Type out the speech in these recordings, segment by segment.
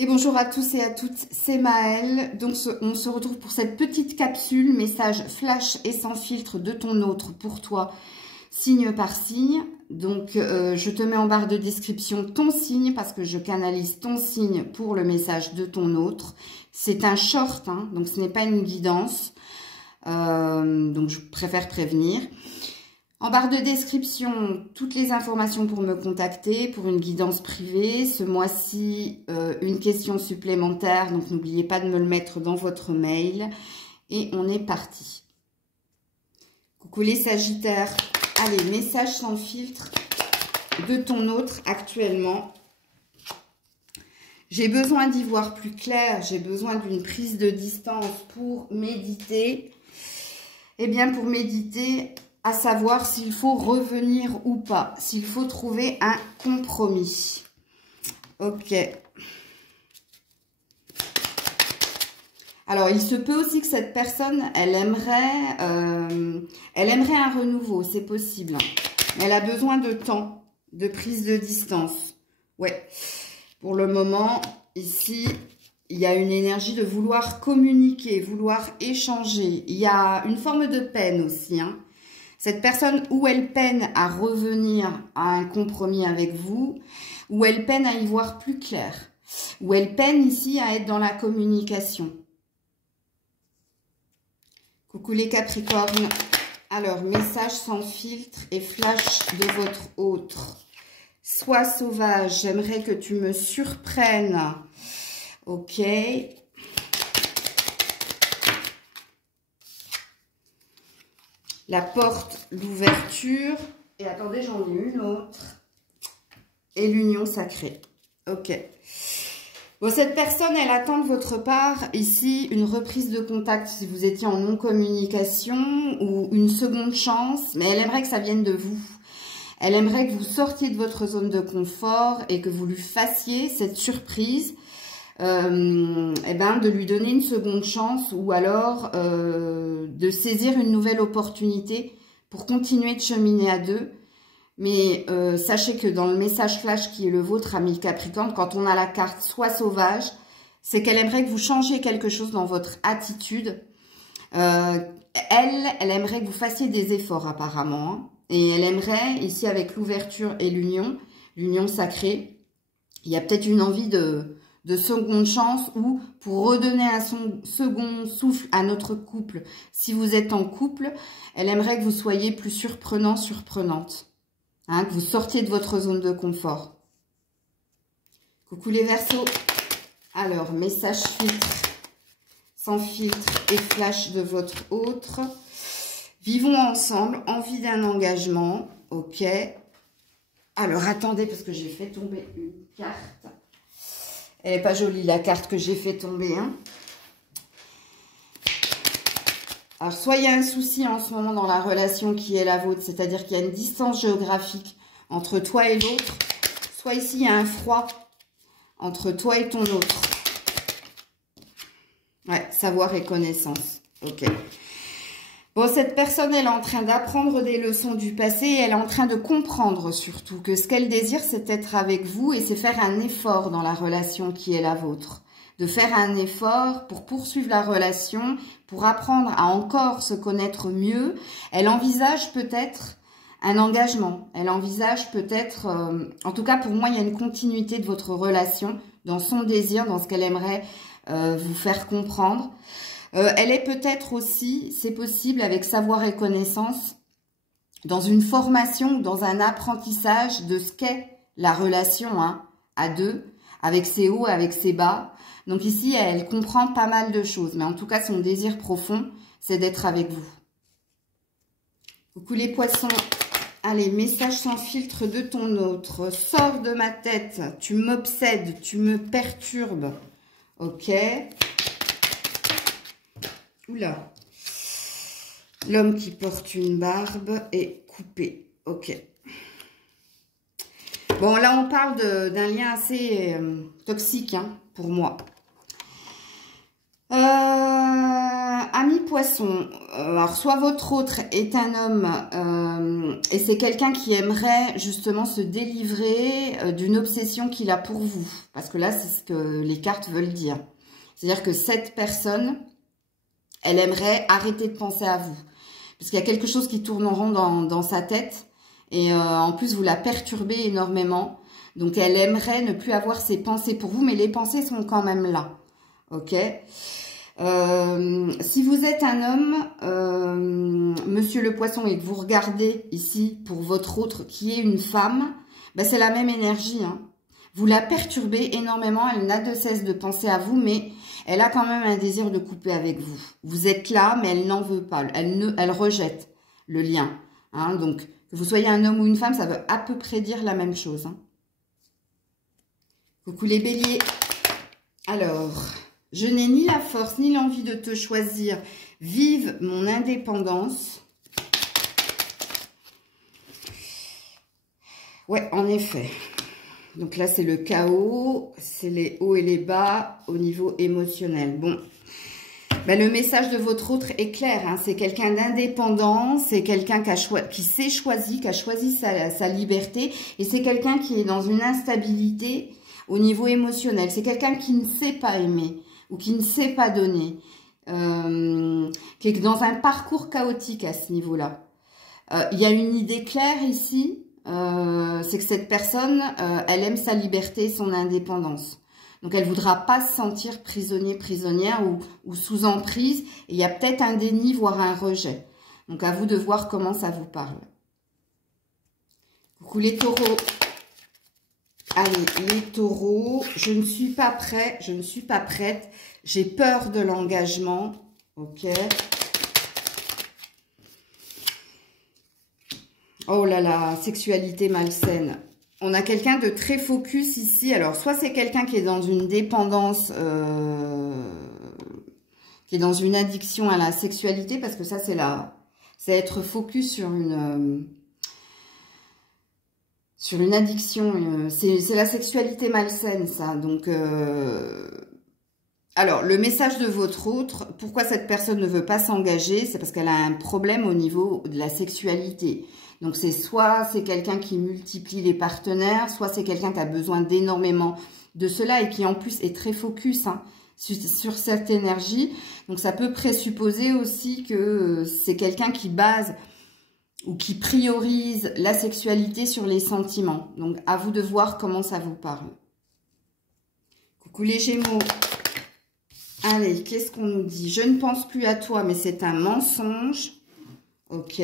Et bonjour à tous et à toutes, c'est Maëlle. Donc on se retrouve pour cette petite capsule, message flash et sans filtre de ton autre pour toi, signe par signe. Donc je te mets en barre de description ton signe parce que je canalise ton signe pour le message de ton autre. C'est un short, hein, donc ce n'est pas une guidance. Donc je préfère prévenir. En barre de description, toutes les informations pour me contacter, pour une guidance privée. Ce mois-ci, une question supplémentaire, donc n'oubliez pas de me le mettre dans votre mail. Et on est parti. Coucou les Sagittaires. Allez, message sans filtre de ton autre actuellement. J'ai besoin d'y voir plus clair, j'ai besoin d'une prise de distance pour méditer. Eh bien, pour méditer, à savoir s'il faut revenir ou pas, s'il faut trouver un compromis. Ok. Alors, il se peut aussi que cette personne, elle aimerait un renouveau, c'est possible. Elle a besoin de temps, de prise de distance. Ouais. Pour le moment, ici, il y a une énergie de vouloir communiquer, vouloir échanger. Il y a une forme de peine aussi, hein. Cette personne, où elle peine à revenir à un compromis avec vous, où elle peine à y voir plus clair, où elle peine ici à être dans la communication. Coucou les Capricornes. Alors, message sans filtre et flash de votre autre. Sois sauvage, j'aimerais que tu me surprennes. Ok. La porte, l'ouverture. Et attendez, j'en ai une autre. Et l'union sacrée. Ok. Bon, cette personne, elle attend de votre part, ici, une reprise de contact si vous étiez en non-communication ou une seconde chance. Mais elle aimerait que ça vienne de vous. Elle aimerait que vous sortiez de votre zone de confort et que vous lui fassiez cette surprise. De lui donner une seconde chance ou alors de saisir une nouvelle opportunité pour continuer de cheminer à deux. Mais sachez que dans le message flash qui est le vôtre, ami Capricorne, quand on a la carte « Sois sauvage », c'est qu'elle aimerait que vous changiez quelque chose dans votre attitude. Elle aimerait que vous fassiez des efforts apparemment. Hein. Et elle aimerait, ici avec l'ouverture et l'union sacrée, il y a peut-être une envie de seconde chance ou pour redonner un second souffle à notre couple. Si vous êtes en couple, elle aimerait que vous soyez plus surprenant, surprenante. Hein, que vous sortiez de votre zone de confort. Coucou les Verseaux. Alors, message filtre, sans filtre et flash de votre autre. Vivons ensemble, envie d'un engagement. Ok. Alors, attendez, parce que j'ai fait tomber une carte. Elle n'est pas jolie, la carte que j'ai fait tomber. Hein. Alors, soit il y a un souci en ce moment dans la relation qui est la vôtre, c'est-à-dire qu'il y a une distance géographique entre toi et l'autre. Soit ici, il y a un froid entre toi et ton autre. Ouais, savoir et connaissance. Ok. Bon, cette personne, elle est en train d'apprendre des leçons du passé et elle est en train de comprendre surtout que ce qu'elle désire, c'est être avec vous et c'est faire un effort dans la relation qui est la vôtre. De faire un effort pour poursuivre la relation, pour apprendre à encore se connaître mieux. Elle envisage peut-être un engagement. Elle envisage peut-être, en tout cas pour moi, il y a une continuité de votre relation dans son désir, dans ce qu'elle aimerait vous faire comprendre. Elle est peut-être aussi, c'est possible, avec savoir et connaissance, dans une formation, dans un apprentissage de ce qu'est la relation hein, à deux, avec ses hauts, avec ses bas. Donc ici, elle comprend pas mal de choses, mais en tout cas, son désir profond, c'est d'être avec vous. Coucou les Poissons. Allez, message sans filtre de ton autre. Sors de ma tête, tu m'obsèdes, tu me perturbes. Ok. Oula. L'homme qui porte une barbe est coupé. Ok. Bon, là, on parle d'un lien assez toxique hein, pour moi. Ami poisson, alors soit votre autre est un homme et c'est quelqu'un qui aimerait justement se délivrer d'une obsession qu'il a pour vous. Parce que là, c'est ce que les cartes veulent dire. C'est-à-dire que cette personne, elle aimerait arrêter de penser à vous. Parce qu'il y a quelque chose qui tourne en rond dans sa tête. Et en plus, vous la perturbez énormément. Donc, elle aimerait ne plus avoir ses pensées pour vous. Mais les pensées sont quand même là. Ok. Si vous êtes un homme, monsieur le poisson, et que vous regardez ici pour votre autre qui est une femme, ben c'est la même énergie. Hein. Vous la perturbez énormément, elle n'a de cesse de penser à vous, mais elle a quand même un désir de couper avec vous. Vous êtes là, mais elle n'en veut pas, elle rejette le lien. Hein. Donc, que vous soyez un homme ou une femme, ça veut à peu près dire la même chose. Hein. Coucou les béliers. Alors... je n'ai ni la force ni l'envie de te choisir. Vive mon indépendance. Ouais, en effet. Donc là, c'est le chaos. C'est les hauts et les bas au niveau émotionnel. Bon. Ben, le message de votre autre est clair. Hein. C'est quelqu'un d'indépendant. C'est quelqu'un qui s'est choisi, qui a choisi sa liberté. Et c'est quelqu'un qui est dans une instabilité au niveau émotionnel. C'est quelqu'un qui ne sait pas aimer. Ou qui ne sait pas donner, qui est dans un parcours chaotique à ce niveau-là. Il y a une idée claire ici, c'est que cette personne, elle aime sa liberté, son indépendance. Donc elle ne voudra pas se sentir prisonnier, prisonnière ou sous emprise. Et il y a peut-être un déni, voire un rejet. Donc à vous de voir comment ça vous parle. Coucou les taureaux. Allez, les taureaux, je ne suis pas prêt, je ne suis pas prête. J'ai peur de l'engagement. Ok. Oh là là, sexualité malsaine. On a quelqu'un de très focus ici. Alors, soit c'est quelqu'un qui est dans une dépendance, qui est dans une addiction à la sexualité, parce que ça, c'est être focus sur une addiction, c'est la sexualité malsaine, ça. Donc, alors, le message de votre autre, pourquoi cette personne ne veut pas s'engager, c'est parce qu'elle a un problème au niveau de la sexualité. Donc, soit c'est quelqu'un qui multiplie les partenaires, soit c'est quelqu'un qui a besoin d'énormément de cela et qui en plus est très focus hein, sur cette énergie. Donc, ça peut présupposer aussi que c'est quelqu'un qui base... ou qui priorise la sexualité sur les sentiments. Donc, à vous de voir comment ça vous parle. Coucou les Gémeaux. Allez, qu'est-ce qu'on nous dit? Je ne pense plus à toi, mais c'est un mensonge. Ok.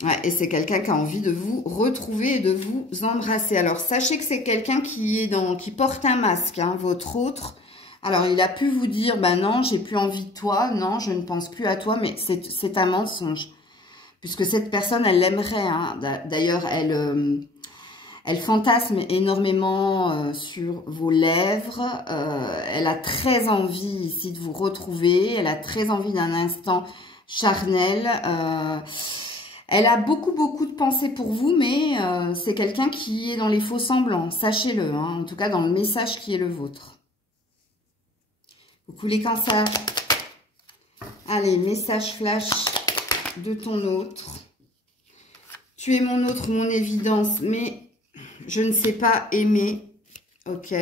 Ouais, et c'est quelqu'un qui a envie de vous retrouver et de vous embrasser. Alors, sachez que c'est quelqu'un qui porte un masque, hein, votre autre. Alors, il a pu vous dire, ben non, j'ai plus envie de toi, non, je ne pense plus à toi, mais c'est un mensonge. Puisque cette personne, elle l'aimerait. Hein. D'ailleurs, elle fantasme énormément sur vos lèvres. Elle a très envie ici de vous retrouver. Elle a très envie d'un instant charnel. Elle a beaucoup de pensées pour vous, mais c'est quelqu'un qui est dans les faux semblants. Sachez-le, hein, en tout cas dans le message qui est le vôtre. Coucou les cancers. Allez, message flash de ton autre. Tu es mon autre, mon évidence, mais je ne sais pas aimer. Ok.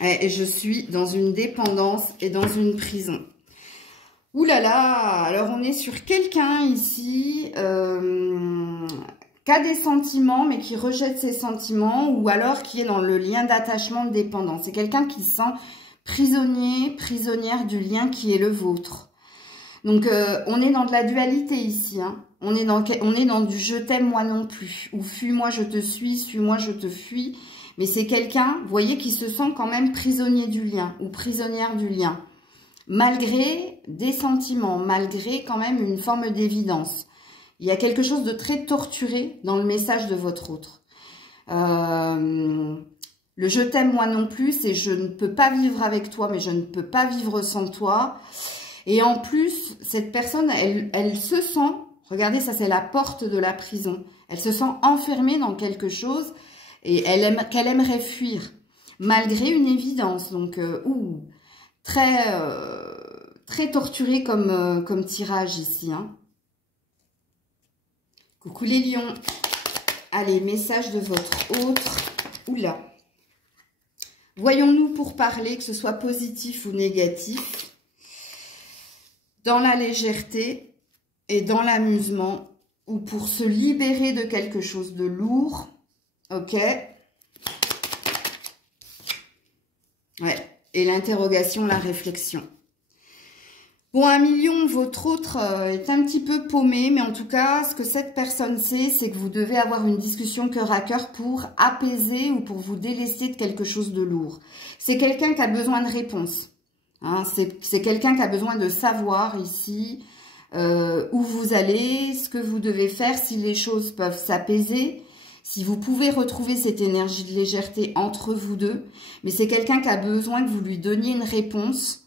Et je suis dans une dépendance et dans une prison. Ouh là là, alors on est sur quelqu'un ici... qui a des sentiments, mais qui rejette ses sentiments, ou alors qui est dans le lien d'attachement de dépendance. C'est quelqu'un qui se sent prisonnier, prisonnière du lien qui est le vôtre. Donc, on est dans de la dualité ici. Hein. On est dans du « je t'aime, moi non plus » ou « fuis-moi, je te suis-moi, je te fuis ». Mais c'est quelqu'un, vous voyez, qui se sent quand même prisonnier du lien ou prisonnière du lien. Malgré des sentiments, malgré quand même une forme d'évidence. Il y a quelque chose de très torturé dans le message de votre autre. Le « je t'aime moi non plus », c'est « je ne peux pas vivre avec toi, mais je ne peux pas vivre sans toi ». Et en plus, cette personne, elle se sent, regardez, ça c'est la porte de la prison. Elle se sent enfermée dans quelque chose et qu'elle aimerait fuir, malgré une évidence. Donc, très, très torturé comme tirage ici. Hein. Coucou les lions. Allez, message de votre autre. Oula. Voyons-nous pour parler, que ce soit positif ou négatif, dans la légèreté et dans l'amusement, ou pour se libérer de quelque chose de lourd. Ok. Ouais. Et l'interrogation, la réflexion. Bon, 1 million, votre autre est un petit peu paumé, mais en tout cas, ce que cette personne sait, c'est que vous devez avoir une discussion cœur à cœur pour apaiser ou pour vous délester de quelque chose de lourd. C'est quelqu'un qui a besoin de réponses. Hein, c'est quelqu'un qui a besoin de savoir ici où vous allez, ce que vous devez faire, si les choses peuvent s'apaiser, si vous pouvez retrouver cette énergie de légèreté entre vous deux. Mais c'est quelqu'un qui a besoin que vous lui donniez une réponse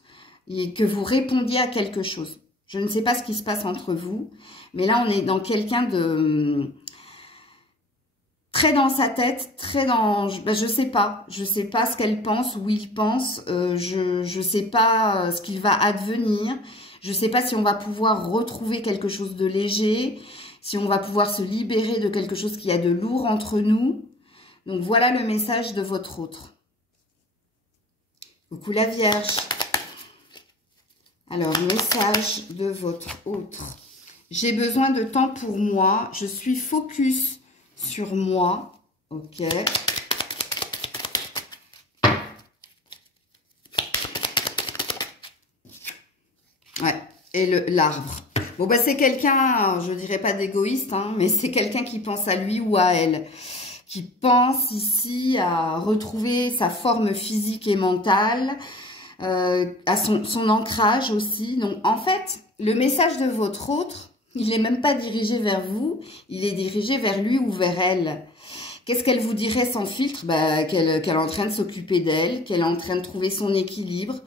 et que vous répondiez à quelque chose. Je ne sais pas ce qui se passe entre vous, mais là, on est dans quelqu'un de très dans sa tête, très dans... je sais pas ce qu'elle pense, où il pense, je sais pas ce qu'il va advenir, je sais pas si on va pouvoir retrouver quelque chose de léger, si on va pouvoir se libérer de quelque chose qui a de lourd entre nous. Donc, voilà le message de votre autre. Coucou la Vierge. Alors, message de votre autre. J'ai besoin de temps pour moi. Je suis focus sur moi. Ok. Ouais. Et l'arbre. Bon, bah, c'est quelqu'un, je dirais pas d'égoïste, hein, mais c'est quelqu'un qui pense à lui ou à elle. Qui pense ici à retrouver sa forme physique et mentale, à son ancrage aussi. Donc, en fait, le message de votre autre, il n'est même pas dirigé vers vous, il est dirigé vers lui ou vers elle. Qu'est-ce qu'elle vous dirait sans filtre? Bah, qu'elle est en train de s'occuper d'elle, qu'elle est en train de trouver son équilibre,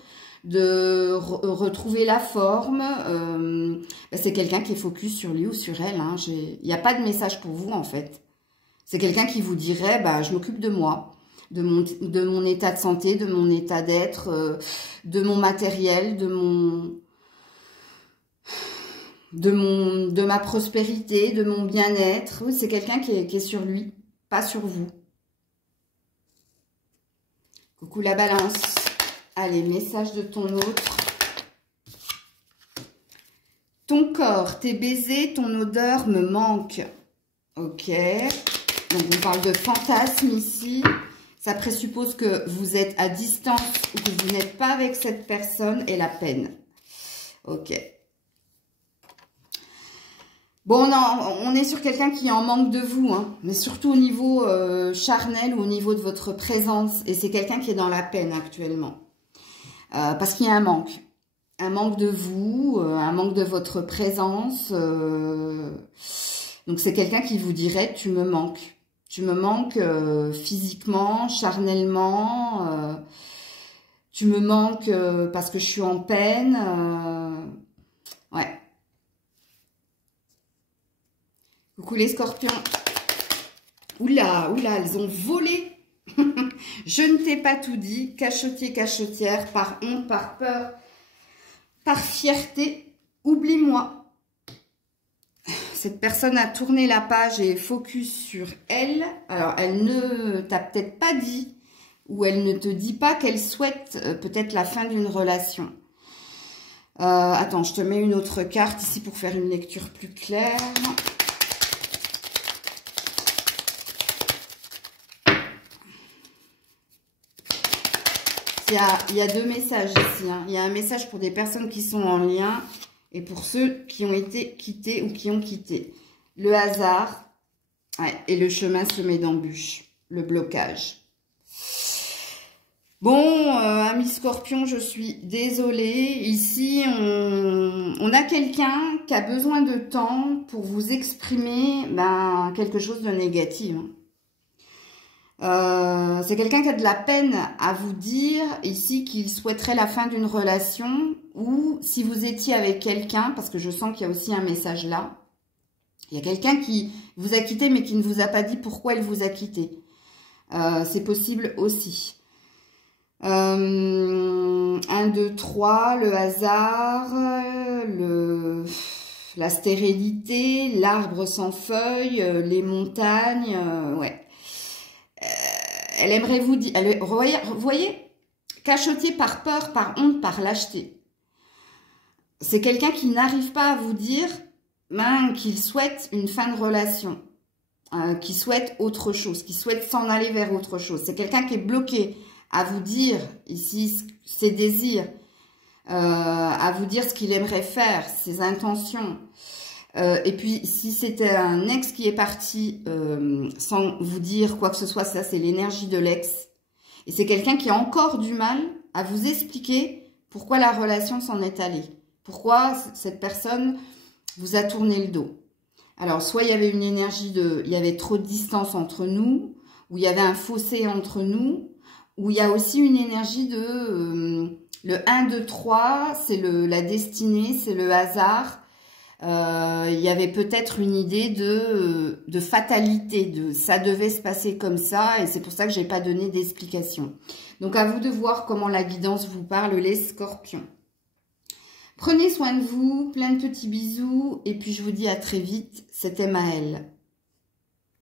de retrouver la forme. Bah, c'est quelqu'un qui est focus sur lui ou sur elle. Hein. Il n'y a pas de message pour vous, en fait. C'est quelqu'un qui vous dirait, bah, je m'occupe de moi. De mon état de santé, de mon état d'être, de mon matériel, de ma prospérité, de mon bien-être. Oui, c'est quelqu'un qui est sur lui, pas sur vous. Coucou la balance. Allez, message de ton autre. Ton corps, tes baisers, ton odeur me manque. Ok. Donc, on parle de fantasme ici. Ça présuppose que vous êtes à distance ou que vous n'êtes pas avec cette personne et la peine. Ok. Bon, on est sur quelqu'un qui est en manque de vous, hein, mais surtout au niveau charnel ou au niveau de votre présence. Et c'est quelqu'un qui est dans la peine actuellement. Parce qu'il y a un manque. Un manque de vous, un manque de votre présence. Donc, c'est quelqu'un qui vous dirait « tu me manques ». Tu me manques physiquement, charnellement, tu me manques parce que je suis en peine. Ouais. Coucou les scorpions. Oula, oula, elles ont volé. Je ne t'ai pas tout dit. Cachetier, cachetière, par honte, par peur, par fierté. Oublie-moi. Cette personne a tourné la page et est focus sur elle. Alors, elle ne t'a peut-être pas dit ou elle ne te dit pas qu'elle souhaite peut-être la fin d'une relation. Attends, je te mets une autre carte ici pour faire une lecture plus claire. Il y a 2 messages ici. Hein. Il y a un message pour des personnes qui sont en lien et pour ceux qui ont été quittés ou qui ont quitté. Le hasard et le chemin semé d'embûches. Le blocage. Bon, amis scorpions, je suis désolée. Ici, on a quelqu'un qui a besoin de temps pour vous exprimer quelque chose de négatif. C'est quelqu'un qui a de la peine à vous dire ici qu'il souhaiterait la fin d'une relation ou si vous étiez avec quelqu'un, parce que je sens qu'il y a aussi un message là. Il y a quelqu'un qui vous a quitté mais qui ne vous a pas dit pourquoi il vous a quitté. C'est possible aussi. 1, 2, 3, le hasard, la stérilité, l'arbre sans feuilles, les montagnes, ouais. Elle aimerait vous dire, vous voyez, cachotier par peur, par honte, par lâcheté. C'est quelqu'un qui n'arrive pas à vous dire qu'il souhaite une fin de relation, qui souhaite autre chose, qui souhaite s'en aller vers autre chose. C'est quelqu'un qui est bloqué à vous dire ici ses désirs, à vous dire ce qu'il aimerait faire, ses intentions. Et puis, si c'était un ex qui est parti sans vous dire quoi que ce soit, ça c'est l'énergie de l'ex. Et c'est quelqu'un qui a encore du mal à vous expliquer pourquoi la relation s'en est allée. Pourquoi cette personne vous a tourné le dos. Alors, soit il y avait une énergie il y avait trop de distance entre nous, ou il y avait un fossé entre nous, ou il y a aussi une énergie de le 1, 2, 3, c'est la destinée, c'est le hasard. Il y avait peut-être une idée de fatalité, ça devait se passer comme ça, et c'est pour ça que j'ai pas donné d'explication. Donc à vous de voir comment la guidance vous parle, les scorpions. Prenez soin de vous, plein de petits bisous, et puis je vous dis à très vite, c'était Maëlle.